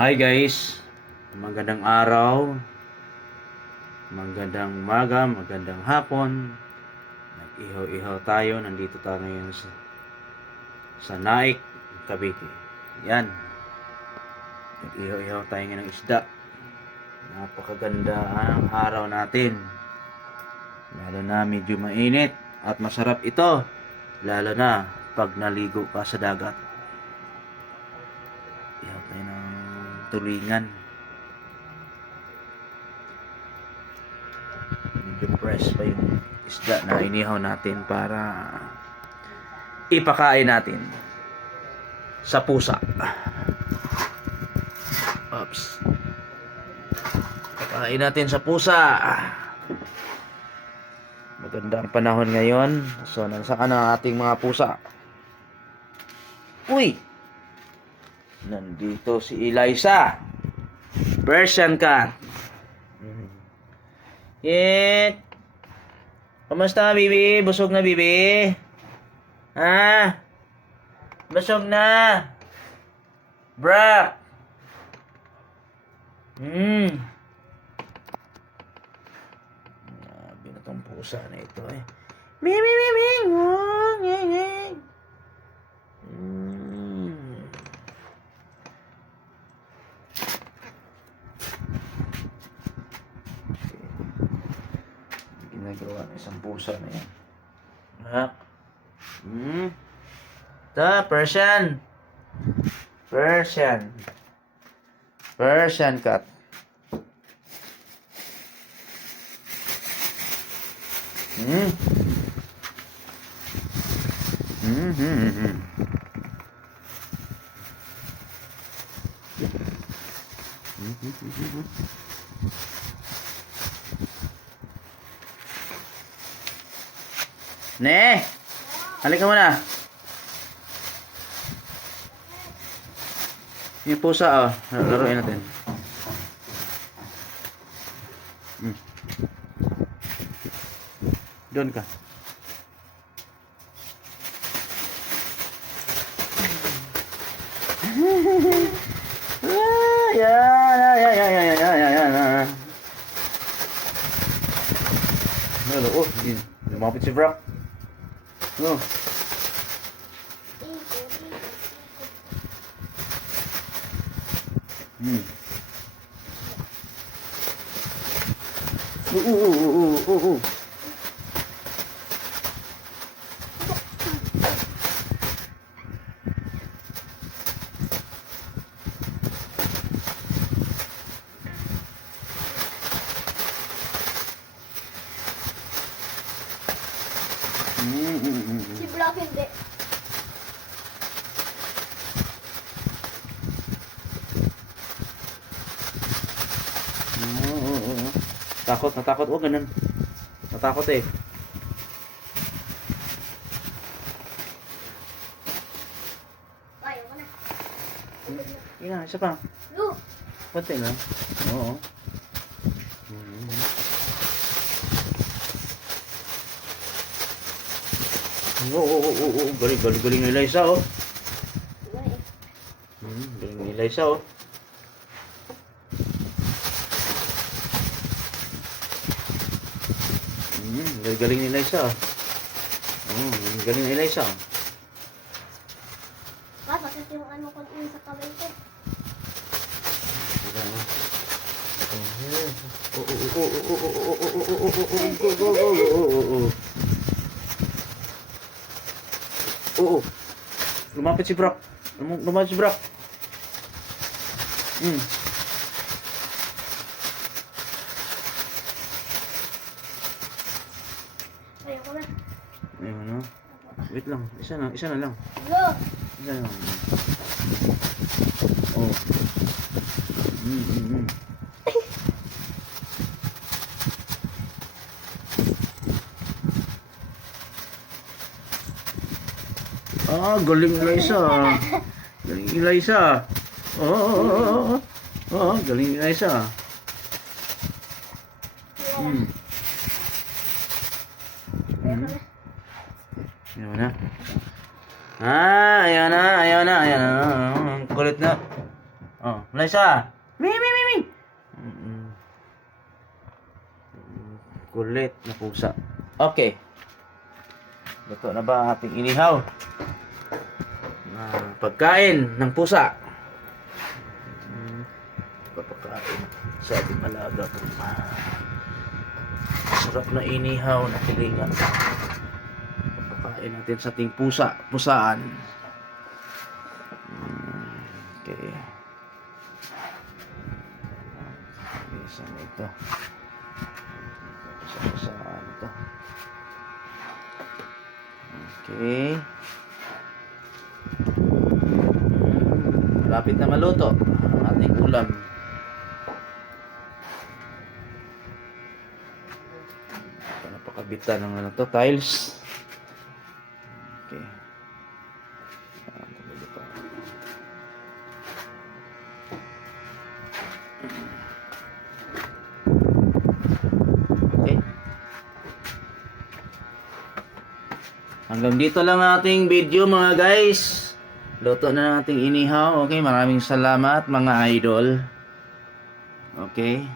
Hi guys, magandang araw, magandang umaga, magandang hapon. Nag-ihaw-ihaw tayo, nandito tayo ngayon sa Naik, Cavite. Yan, nag-ihaw-ihaw tayo ngayon ng isda. Napakaganda ang araw natin. Lalo na medyo mainit at masarap ito. Lalo na pag naligo ka sa dagat. Ihaw tayo ng tulingan. Medyo fresh pa yung isda na inihaw natin para ipakain natin sa pusa. Oops. Pakain natin sa pusa. Magandang panahon ngayon. So, nasaan ang ating mga pusa? Uy! Nandito si Eliza. Persian cat. Yet. Kamusta, bibi? Busog na, bibi? Ha? Busog na. Bra. Grabe na tong pusa na ito eh. Bibi, bibi. Ginagawa ng isang pusa na yan. Ha? Ta, Persian. Persian. Persian cat. Ne, halika muna. Yung pusa, oh. Laruin natin. Doon ka. Yan. Oh, lumapit si Brock. Oh. Si Brock hindi. Natakot. Oh, ganun. Natakot eh. Ayaw ko na. Yan, isa pa. Lu! Pati na. Oo. Oo. Galing ni Eliza, oh. Galing ni Eliza, oh. Galing ni Eliza. Galing ni Eliza. Bakit yung ano ko yun sa kamay ko? Oo. Lumapit si Brock. Lumapit si Brock. Ayaw ko na. Ayun, no? Wait lang. Isa na lang. Lu! Isa na lang. Oh. Galing Eliza. Galing Eliza. Galing Eliza. Ayaw na. Ayaw na. Kulit na. Oh, Liza. Mi. Mm-mm. Kulit na pusa. Okay. Luto na ba ang ating inihaw? Pagkain ng pusa. Papakain sa ating alaga. Sarap na inihaw na kilingan. Papakain natin sa ating pusaan. Okay. Saan ito? Saan ito? Okay. Malapit na maluto ang ating ulam. Napakabitan ng ano to, tiles. Okay. Okay. Hanggang dito lang ating video mga guys. Luto na ng ating inihaw. Okay, maraming salamat mga idol. Okay.